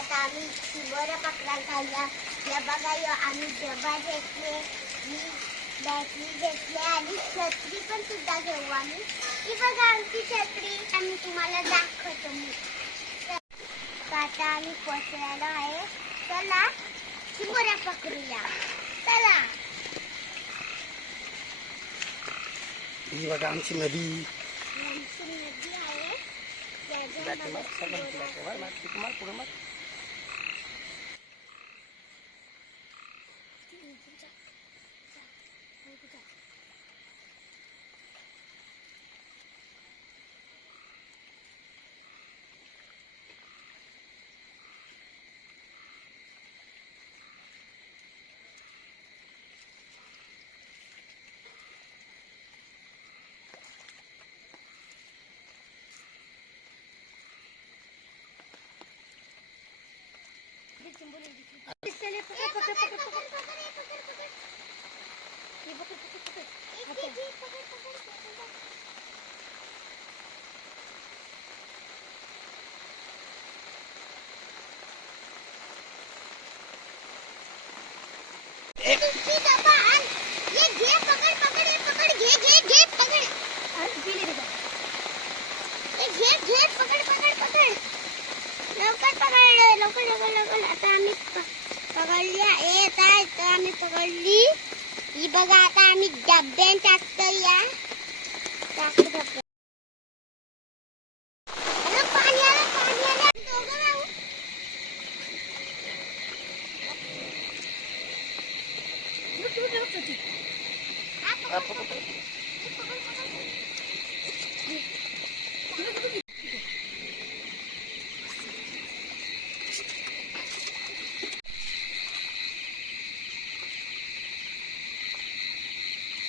आता आम्ही चिंबोऱ्या पकडायला खाल्ल्या. या बघा आम्ही डबा घेतले, बॅटरी घेतले आणि छत्री पण सुद्धा घेऊ आम्ही. ही बघा आमची छत्री, आम्ही तुम्हाला दाखवतो. आता आम्ही पोचलेलो आहे. चला चिंबोऱ्या पकडूया. चला. ही बघा आमची नदी. आमची नदी आहे. आता आम्ही पकडली. आम्ही पकडली. ही बघा आता आम्ही डब्यान टाकतो.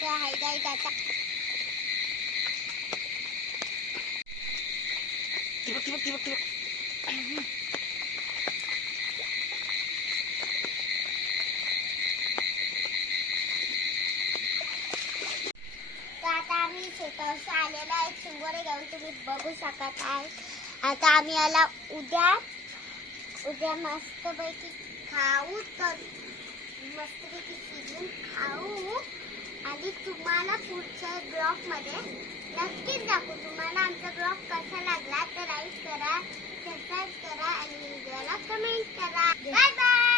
या हाय गाईस आता आम्ही शेतावर आलेलो आहे. चिंबोरे घेऊन तुम्ही बघू शकत आहे. आता आम्ही याला उद्या मस्तपैकी खाऊ. तर मस्तपैकी शिजून खाऊ आणि तुम्हाला पुढच्या ब्लॉग मध्ये नक्कीच दाखवू. तुम्हाला आमचा ब्लॉग कसा लागला तर लाईक करा, सबस्क्राईब करा आणि व्हिडिओला कमेंट करा. Bye bye.